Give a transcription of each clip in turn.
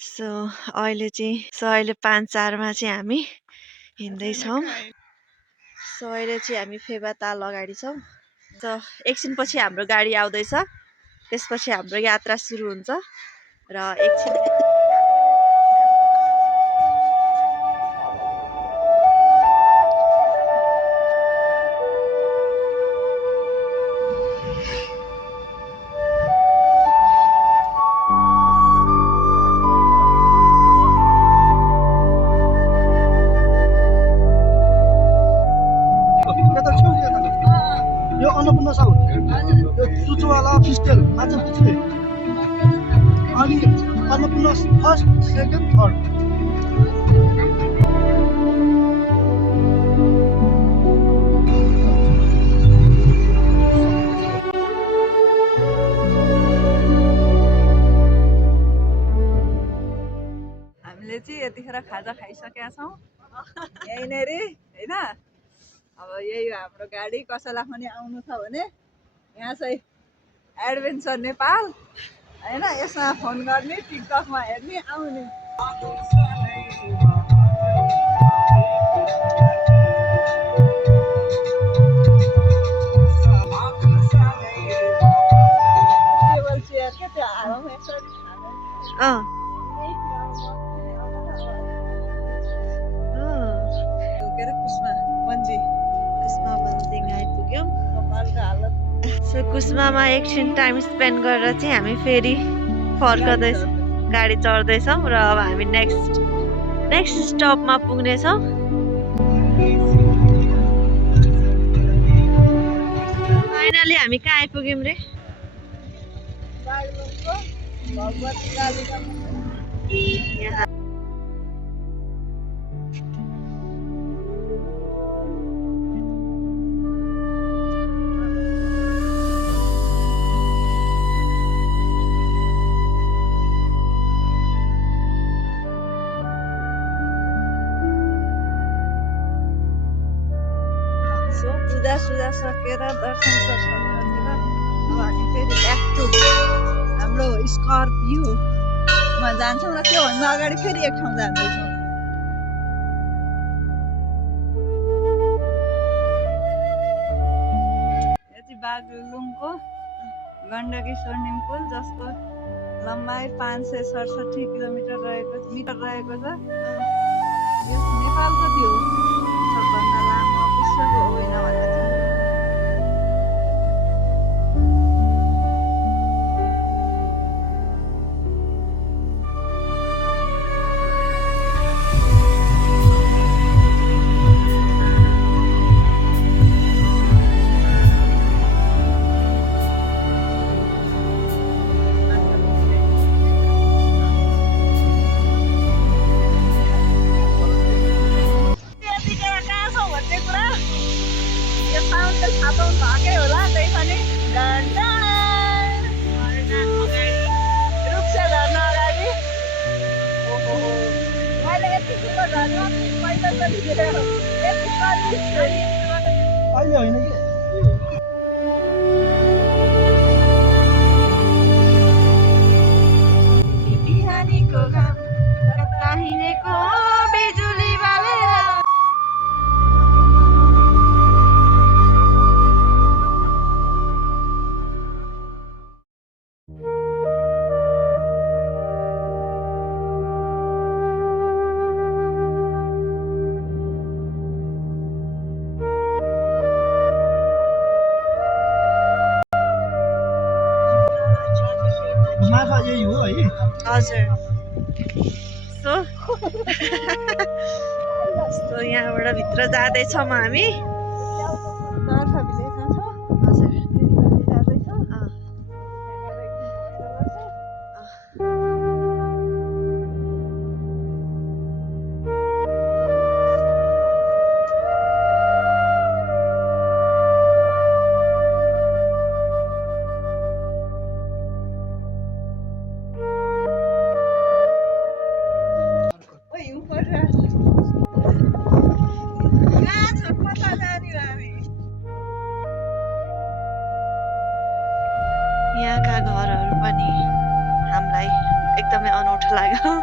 So अहिले 5-4 मा चाहिँ हामी हिँड्दैछौँ। सो अहिले चाहिँ हामी फेवाताल अगाडि छौँ। सो एकछिनपछि हाम्रो गाडी आउँदैछ, त्यसपछि हाम्रो यात्रा सुरु हुन्छ र एकछिन यो अन्नपूर्ण साउथ यो चुचुवाला फिस्टेल माछा पुछ्रे अनि अन्नपूर्ण फर्स्ट सेकेन्ड थर्ड हामीले चाहिँ यतिखेर खाजा खाइसकेका छौँ यहीँनिर होइन। अब यही हो हाम्रो गाडी। कसैलाई पनि आउनु छ भने यहाँ चाहिँ एडभेन्चर नेपाल होइन, यसमा फोन गर्ने, टिकटकमा हेर्ने, आउने। टेबल चेयर क्या त्यो हावामा यसरी खाने। के अरे कुस्मा बन्जिङ आइपुग्यौँ। कपालको हालत। सो कुस्मामा एकछिन टाइम स्पेन्ड गरेर चाहिँ हामी फेरि फर्कँदैछौँ, गाडी चढ्दैछौँ र अब हामी नेक्स्ट स्टपमा पुग्नेछौँ। फाइनली हामी कहाँ आइपुग्यौँ रे? बागलुङको भगवती कालीका यहाँ पूजा सकेर दर्शन सकेर अब हामी फेरि ब्याक टु हाम्रो स्कर्पियोमा जान्छौँ र त्योभन्दा अगाडि फेरि एक ठाउँ जाँदैछौँ। यो चाहिँ बागलुङको गण्डकी स्विमिङ पुल, जसको लम्बाइ 567 किलोमिटर रहेको छ। यो नेपालको थियो सबभन्दा लामो, विश्वको होइन भन्दा चाहिँ। अहिले होइन कि बिहानीको घाम कता हिँडेको बिजुली बालेर। माछा यही हो है। हजुर। सो यहाँबाट भित्र जाँदैछौँ हामी। हजुर। यहाँका घरहरू पनि हामीलाई एकदमै अनौठो लाग्यो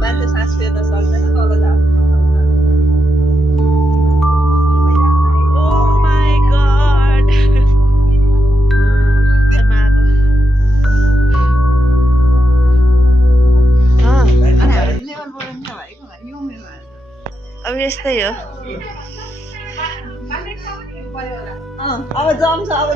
मान्छे सास फेर्न सक्दैन तल Oh my god. अब यस्तै हो अब जम्छ अब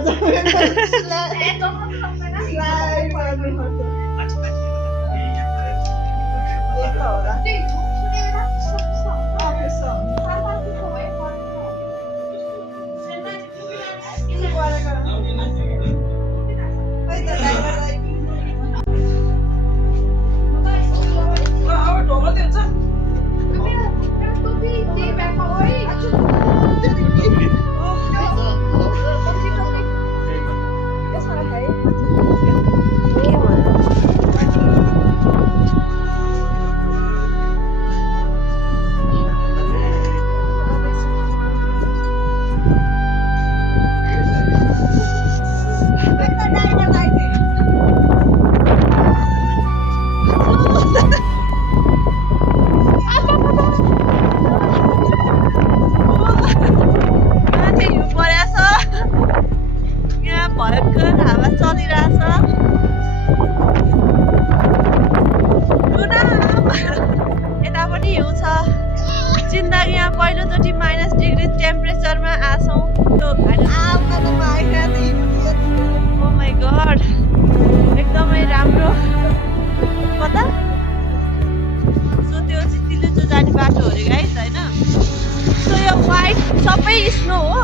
भयंकर हावा चलिरहेछ यतापट्टि हिउँ छ जिन्दगीमा पहिलोचोटि -डिग्री टेम्परेचरमा आछौँ ओ माई गड एकदमै राम्रो कता सो त्यो चित्तिलो जाने बाटो हो अरे गाइस हैन सो यो वाइट सबै स्नो हो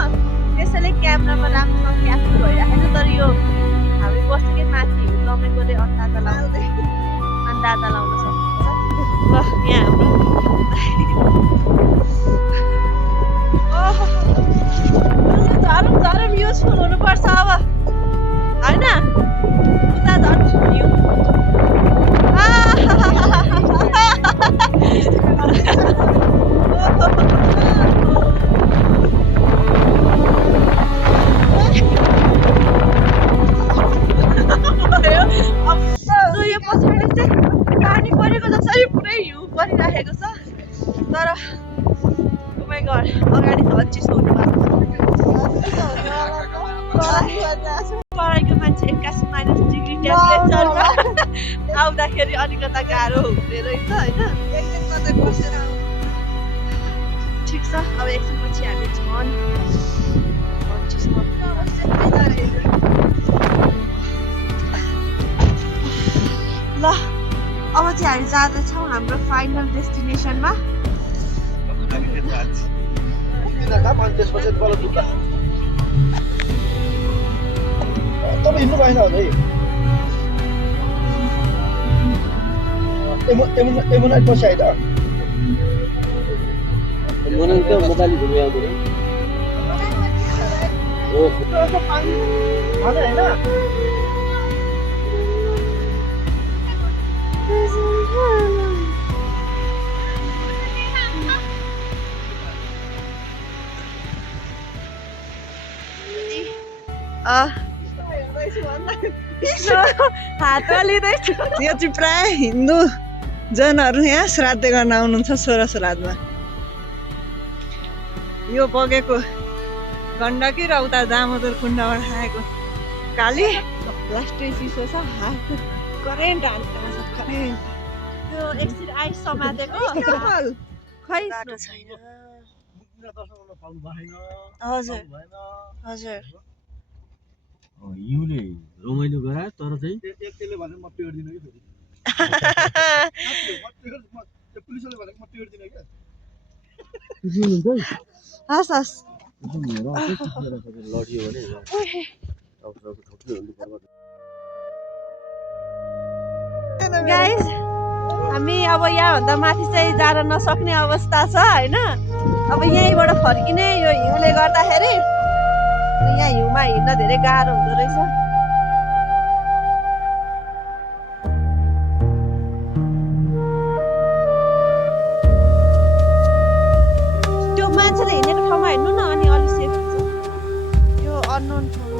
त्यसैले क्यामेरामा राम्रोसँग क्याप्चर भइरहेको छ तर यो हामी बसेकै माथि हिउँ जमेकोले अन्दाजा लाउन सक्छ ल यहाँ हाम्रो झरम युजफुल हुनुपर्छ अब होइन उता झन् हिउँ यो पछाडि चाहिँ पानी परेको जसरी पुरै हिउँ परिराखेको छ तर ओ माई गड अगाडि झन् चिसो हुनु पढाइको मान्छे 81 डिग्री टेम्परेचरमा आउँदाखेरि अलिकता गाह्रो हुने रहेछ होइन ठिक छ अब एकछिनपछि हामी झन् चिसो ल अब चाहिँ हामी जाँदैछौँ हाम्रो फाइनल डेस्टिनेसनमा त्यसपछि गलत हुन्छ तपाईँ हिँड्नु भएन होला है एमोनाइट पछि आइद मोबाइल घुम्यो होइन हात लिँदैछु यो चाहिँ प्राय हिन्दू जनहरू यहाँ श्राद्ध गर्न आउनुहुन्छ 16 श्राद्धमा यो बगेको गण्डकी र उता दामोदर कुण्डबाट आएको काली लास्टै चिसो छ हात करेन्ट हाल्नु करेन्ट त्यो एकछिन आइस समातेको खै छैन हजुर हजुर हिउँले रमाइलो गरायो तर चाहिँ त्यसले भने म टेर्दिनँ कि फेरि पुलिसले भनेको म टेर्दिनँ क्या खुसी हुनुहुन्छ है? हस् हस् लडियो भने गाइस हामी अब यहाँभन्दा माथि चाहिँ जान नसक्ने अवस्था छ होइन अब यहीँबाट फर्किने यो हिउँले गर्दाखेरि यहाँ हिउँमा हिँड्न धेरै गाह्रो हुँदो रहेछ त्यो मान्छेले हिँडेको ठाउँमा हिँड्नु न अनि अलिक सेफ हुन्छ यो अननोन ठाउँ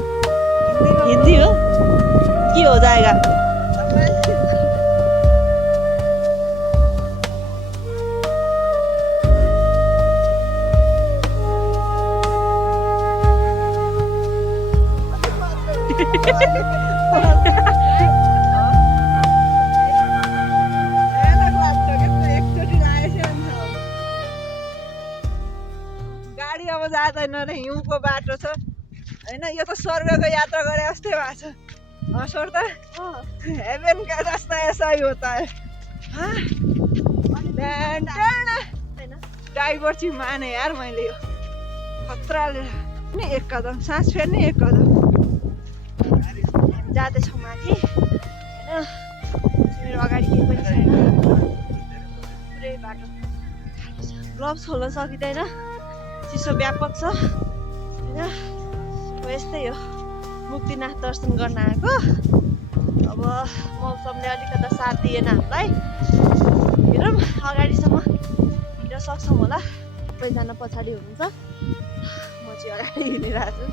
हिन्दी हो के हो जाएगा गाडी अब जाँदैन र हिउँको बाटो छ होइन यो त स्वर्गको यात्रा गरे जस्तै भएको छ हँसोर त हेभेनका जस्ता यसै होता है ड्राइभर चाहिँ माने यार मैले यो खतराले नि एक कदम सास फेर्ने एक कदम जाँदैछौँ माथि होइन मेरो अगाडि केही पनि छैन पुरै बाटो ग्लोभ्स खोल्न सकिँदैन चिसो व्यापक छ होइन अब यस्तै हो मुक्तिनाथ दर्शन गर्न आएको अब मौसमले अलिकति साथ दिएन हामीलाई हेरौँ अगाडिसम्म हिँड्न सक्छौँ होला सबैजना पछाडि हुनुहुन्छ म चाहिँ अगाडि हिँडिरहेको छु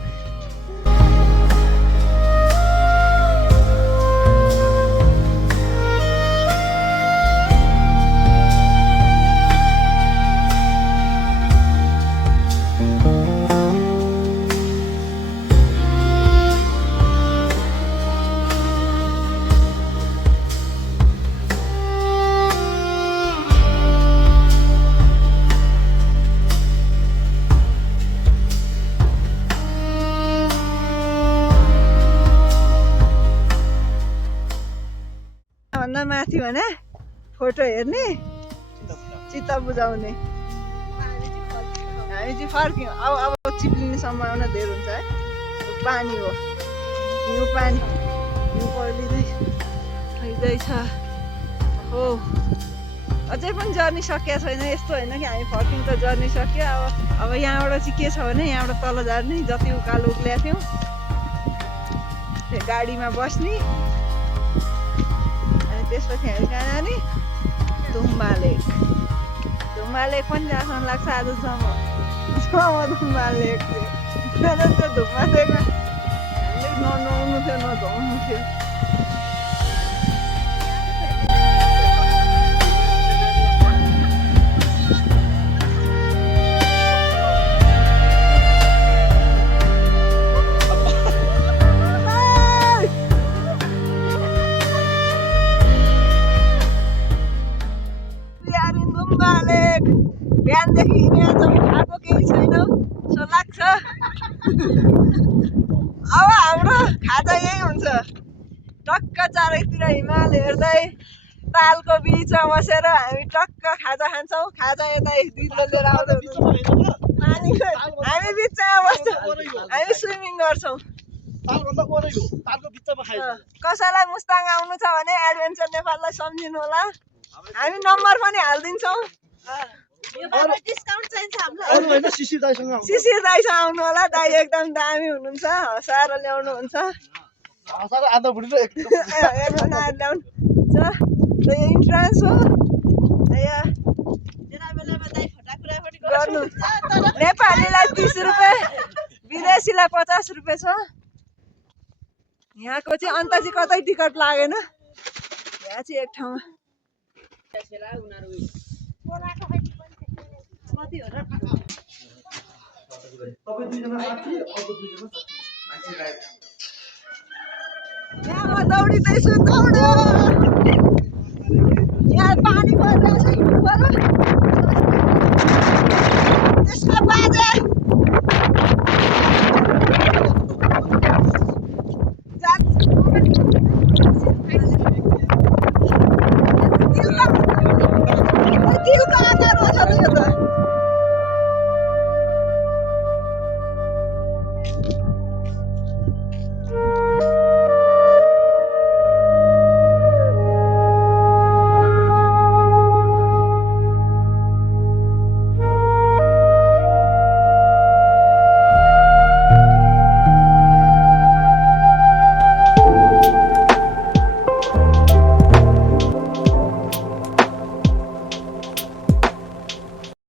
भन्दा माथि भने फोटो हेर्ने चित्त बुझाउने हामी चाहिँ फर्क्यौँ अब चिप्लिने सम्भावना धेरै हुन्छ है पानी हो हिउँ पानी हिउँ पहिलिँदैछ हो अझै पनि जर्नी सकिएको छैन यस्तो होइन कि हामी फर्क्यौँ त जर्नी सक्यो अब यहाँबाट चाहिँ के छ भने यहाँबाट तल झर्ने जति उकालो उक्ल्याएको थियौँ त्यो गाडीमा बस्ने त्यसपछि हामी कहाँ जाने धुम्बा लेक पनि जान लाग्छ आजसम्म धुम्बा लेक त्यो धुम्बा लेकमा हामीले ननुहाउनु थियो नधुवाउनु थियो बिहानदेखि हिँडेछौँ खाएको केही छैनौँ जस्तो लाग्छ अब हाम्रो खाजा यही हुन्छ टक्क चारैतिर हिमाल हेर्दै तालको बिचमा बसेर हामी टक्क खाजा खान्छौँ खाजा यता दिदीले लिएर आउँदै हामी बिचमा बस्छौँ हामी स्विमिङ गर्छौँ कसैलाई मुस्ताङ आउनु छ भने एडभेन्चर नेपाललाई सम्झिनु होला हामी नम्बर पनि हालिदिन्छौँ डिस्काउन्ट चाहिन्छ हामीलाई शिशिर दाइसँग आउनु होला दाइ एकदम दामी हुनुहुन्छ हँसाएर ल्याउनुहुन्छ इन्ट्रान्स हो नेपालीलाई 30 रुपियाँ विदेशीलाई 50 रुपियाँ छ यहाँको चाहिँ अन्त चाहिँ कतै टिकट लागेन यहाँ चाहिँ एक ठाउँमा यहाँ दौडिँदैछु दौड्यो यहाँ पानी परिरहेछ त्यसको बाजे दिलको आधार हो छ यो त